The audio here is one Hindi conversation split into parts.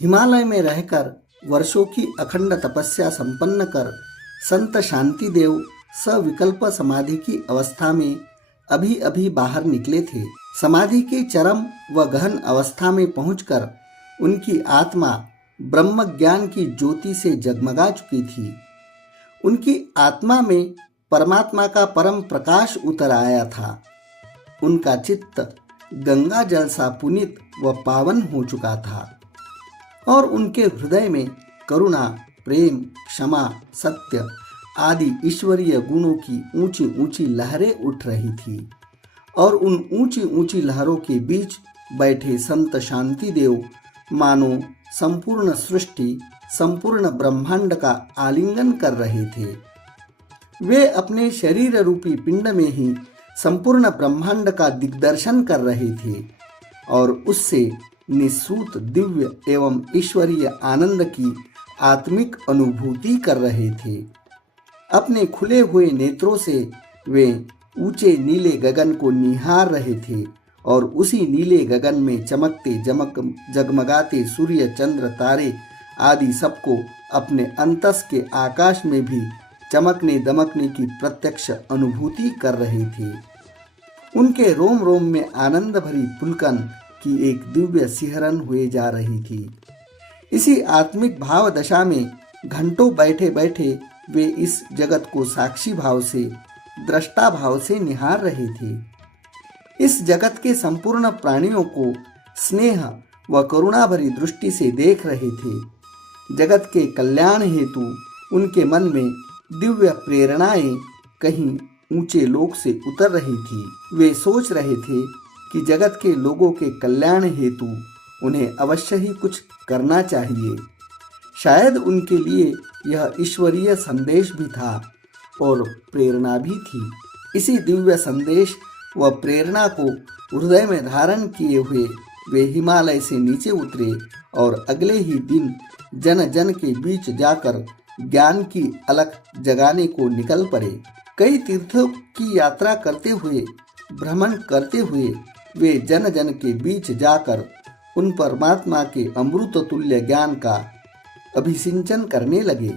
हिमालय में रहकर वर्षों की अखंड तपस्या संपन्न कर संत शांतिदेव सविकल्प समाधि की अवस्था में अभी अभी बाहर निकले थे। समाधि के चरम व गहन अवस्था में पहुंचकर उनकी आत्मा ब्रह्म ज्ञान की ज्योति से जगमगा चुकी थी। उनकी आत्मा में परमात्मा का परम प्रकाश उतर आया था। उनका चित्त गंगा जल सा पुनीत व पावन हो चुका था और उनके हृदय में करुणा, प्रेम, क्षमा, सत्य आदि ईश्वरीय गुणों की ऊंची ऊंची लहरें उठ रही थी। और उन ऊंची ऊंची लहरों के बीच बैठे संत शांतिदेव मानो संपूर्ण सृष्टि, संपूर्ण ब्रह्मांड का आलिंगन कर रहे थे। वे अपने शरीर रूपी पिंड में ही संपूर्ण ब्रह्मांड का दिग्दर्शन कर रहे थे और उससे निःश्रुत दिव्य एवं ईश्वरीय आनंद की आत्मिक अनुभूति कर रहे थे। अपने खुले हुए नेत्रों से वे ऊंचे नीले गगन को निहार रहे थे और उसी नीले गगन में चमकते जगमगाते सूर्य, चंद्र, तारे आदि सबको अपने अंतस के आकाश में भी चमकने दमकने की प्रत्यक्ष अनुभूति कर रहे थे। उनके रोम रोम में आनंद भरी पुलकन की एक दिव्य सिहरन हुए जा रही थी। इसी आत्मिक भाव दशा में घंटों बैठे बैठे वे इस जगत को साक्षी भाव से, दृष्टा भाव से निहार रहे थे। इस जगत के संपूर्ण प्राणियों को स्नेह व करुणा भरी दृष्टि से देख रहे थे। जगत के कल्याण हेतु उनके मन में दिव्य प्रेरणाएं कहीं ऊंचे लोक से उतर रही थी। वे सोच रहे थे कि जगत के लोगों के कल्याण हेतु उन्हें अवश्य ही कुछ करना चाहिए। शायद उनके लिए यह ईश्वरीय संदेश भी था और प्रेरणा भी थी। इसी दिव्य संदेश व प्रेरणा को हृदय में धारण किए हुए वे हिमालय से नीचे उतरे और अगले ही दिन जन जन के बीच जाकर ज्ञान की अलख जगाने को निकल पड़े। कई तीर्थों की यात्रा करते हुए, भ्रमण करते हुए वे जन जन के बीच जाकर उन परमात्मा के अमृत तुल्य ज्ञान का अभिसिंचन करने लगे।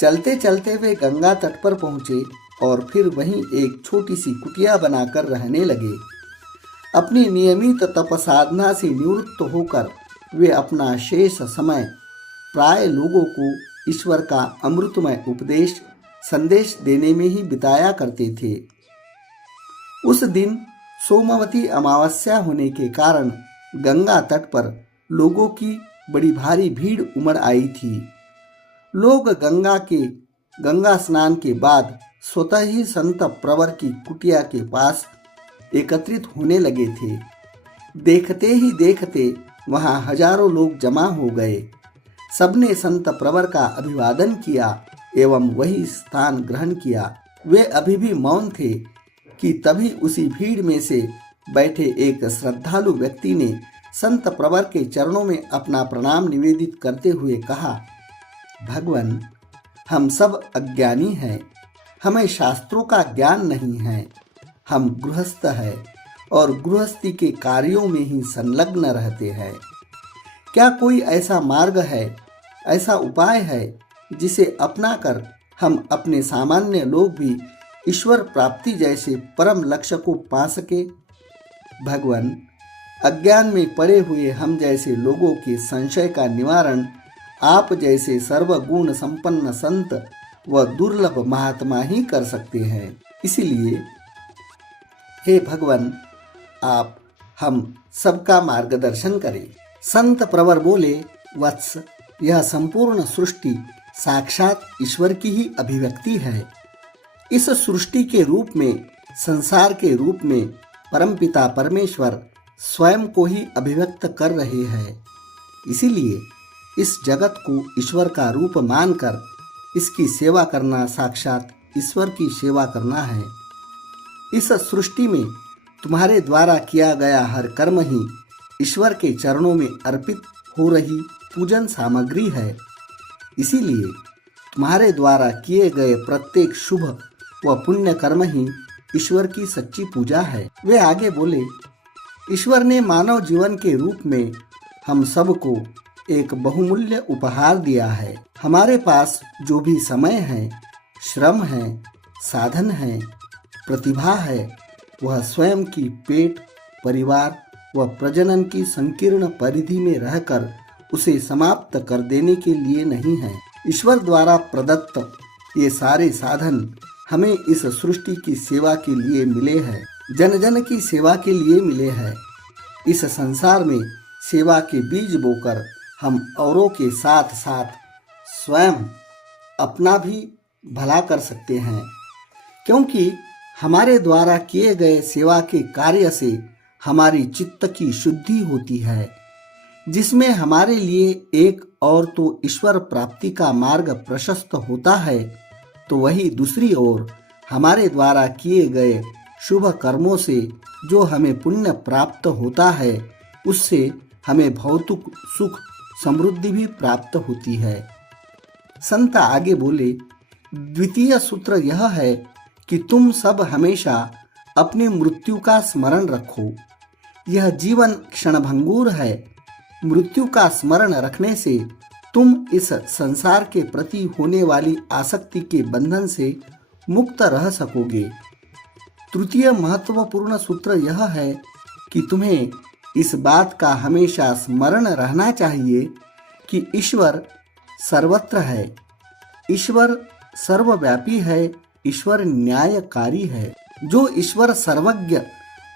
चलते चलते वे गंगा तट पर पहुंचे और फिर वहीं एक छोटी सी कुटिया बनाकर रहने लगे। अपनी नियमित तप साधना से निवृत्त होकर वे अपना शेष समय प्राय लोगों को ईश्वर का अमृतमय उपदेश संदेश देने में ही बिताया करते थे। उस दिन सोमवती अमावस्या होने के कारण गंगा तट पर लोगों की बड़ी भारी भीड़ उमड़ आई थी। लोग गंगा स्नान के बाद स्वतः ही संत प्रवर की कुटिया के पास एकत्रित होने लगे थे। देखते ही देखते वहां हजारों लोग जमा हो गए। सबने संत प्रवर का अभिवादन किया एवं वही स्थान ग्रहण किया। वे अभी भी मौन थे कि तभी उसी भीड़ में से बैठे एक श्रद्धालु व्यक्ति ने संत प्रवर के चरणों में अपना प्रणाम निवेदित करते हुए कहा, भगवान, हम सब अज्ञानी हैं, हमें शास्त्रों का ज्ञान नहीं है। हम गृहस्थ हैं और गृहस्थी के कार्यों में ही संलग्न रहते हैं। क्या कोई ऐसा मार्ग है, ऐसा उपाय है जिसे अपनाकर हम अपने सामान्य लोग भी ईश्वर प्राप्ति जैसे परम लक्ष्य को पा सके? भगवान, अज्ञान में पड़े हुए हम जैसे लोगों के संशय का निवारण आप जैसे सर्वगुण संपन्न संत व दुर्लभ महात्मा ही कर सकते हैं। इसीलिए हे भगवान, आप हम सबका मार्गदर्शन करें। संत प्रवर बोले, वत्स, यह संपूर्ण सृष्टि साक्षात ईश्वर की ही अभिव्यक्ति है। इस सृष्टि के रूप में, संसार के रूप में परमपिता परमेश्वर स्वयं को ही अभिव्यक्त कर रहे हैं। इसीलिए इस जगत को ईश्वर का रूप मानकर इसकी सेवा करना साक्षात ईश्वर की सेवा करना है। इस सृष्टि में तुम्हारे द्वारा किया गया हर कर्म ही ईश्वर के चरणों में अर्पित हो रही पूजन सामग्री है। इसीलिए तुम्हारे द्वारा किए गए प्रत्येक शुभ व पुण्य कर्म ही ईश्वर की सच्ची पूजा है। वे आगे बोले, ईश्वर ने मानव जीवन के रूप में हम सबको एक बहुमूल्य उपहार दिया है। हमारे पास जो भी समय है, श्रम है, साधन है, प्रतिभा है, वह स्वयं की पेट, परिवार व प्रजनन की संकीर्ण परिधि में रहकर उसे समाप्त कर देने के लिए नहीं है। ईश्वर द्वारा प्रदत्त ये सारे साधन हमें इस सृष्टि की सेवा के लिए मिले हैं, जन जन की सेवा के लिए मिले हैं। इस संसार में सेवा के बीज बोकर हम औरों के साथ साथ स्वयं अपना भी भला कर सकते हैं, क्योंकि हमारे द्वारा किए गए सेवा के कार्य से हमारी चित्त की शुद्धि होती है, जिसमें हमारे लिए एक और तो ईश्वर प्राप्ति का मार्ग प्रशस्त होता है, तो वही दूसरी ओर हमारे द्वारा किए गए शुभ कर्मों से जो हमें पुण्य प्राप्त होता है, उससे हमें भौतिक सुख समृद्धि भी प्राप्त होती है। संत आगे बोले, द्वितीय सूत्र यह है कि तुम सब हमेशा अपनी मृत्यु का स्मरण रखो। यह जीवन क्षणभंगुर है। मृत्यु का स्मरण रखने से तुम इस संसार के प्रति होने वाली आसक्ति के बंधन से मुक्त रह सकोगे। तृतीय महत्वपूर्ण सूत्र यह है कि तुम्हें इस बात का हमेशा स्मरण रहना चाहिए कि ईश्वर सर्वत्र है, ईश्वर सर्वव्यापी है, ईश्वर न्यायकारी है। जो ईश्वर सर्वज्ञ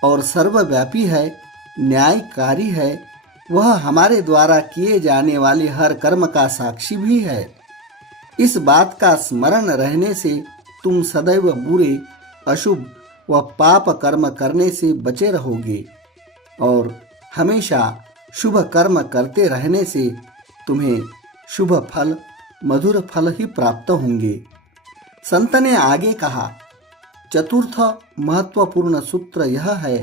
और सर्वव्यापी है, न्यायकारी है, वह हमारे द्वारा किए जाने वाले हर कर्म का साक्षी भी है। इस बात का स्मरण रहने से तुम सदैव बुरे, अशुभ व पाप कर्म करने से बचे रहोगे और हमेशा शुभ कर्म करते रहने से तुम्हें शुभ फल, मधुर फल ही प्राप्त होंगे। संत ने आगे कहा, चतुर्थ महत्वपूर्ण सूत्र यह है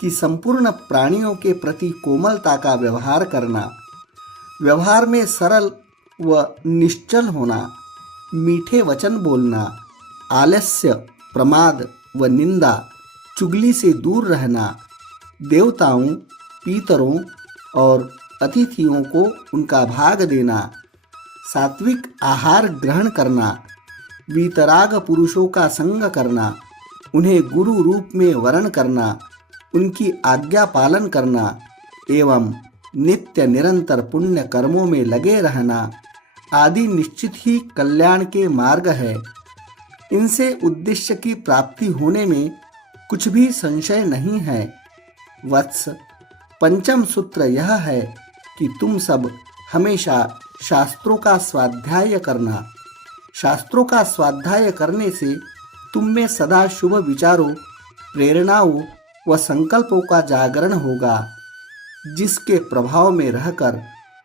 कि संपूर्ण प्राणियों के प्रति कोमलता का व्यवहार करना, व्यवहार में सरल व निश्चल होना, मीठे वचन बोलना, आलस्य, प्रमाद व निंदा, चुगली से दूर रहना, देवताओं, पीतरों और अतिथियों को उनका भाग देना, सात्विक आहार ग्रहण करना, वीतराग पुरुषों का संग करना, उन्हें गुरु रूप में वरण करना, उनकी आज्ञा पालन करना एवं नित्य निरंतर पुण्य कर्मों में लगे रहना आदि निश्चित ही कल्याण के मार्ग है। इनसे उद्देश्य की प्राप्ति होने में कुछ भी संशय नहीं है। वत्स, पंचम सूत्र यह है कि तुम सब हमेशा शास्त्रों का स्वाध्याय करना। शास्त्रों का स्वाध्याय करने से तुम में सदा शुभ विचारों, प्रेरणाओं व संकल्पों का जागरण होगा, जिसके प्रभाव में रहकर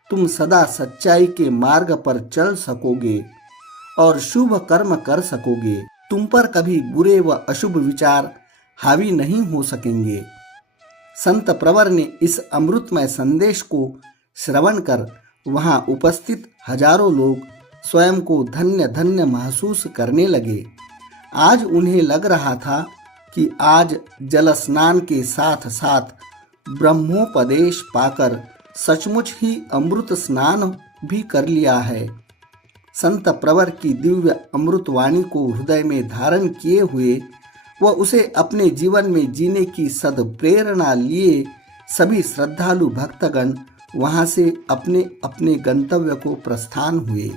तुम सदा सच्चाई के मार्ग पर चल सकोगे और शुभ कर्म कर सकोगे। तुम पर कभी बुरे व अशुभ विचार हावी नहीं हो सकेंगे। संत प्रवर ने इस अमृतमय संदेश को श्रवण कर वहां उपस्थित हजारों लोग स्वयं को धन्य धन्य महसूस करने लगे। आज उन्हें लग रहा था कि आज जल स्नान के साथ साथ ब्रह्मोपदेश पाकर सचमुच ही अमृत स्नान भी कर लिया है। संत प्रवर की दिव्य अमृतवाणी को हृदय में धारण किए हुए वह उसे अपने जीवन में जीने की सद्प्रेरणा लिए सभी श्रद्धालु भक्तगण वहां से अपने अपने गंतव्य को प्रस्थान हुए।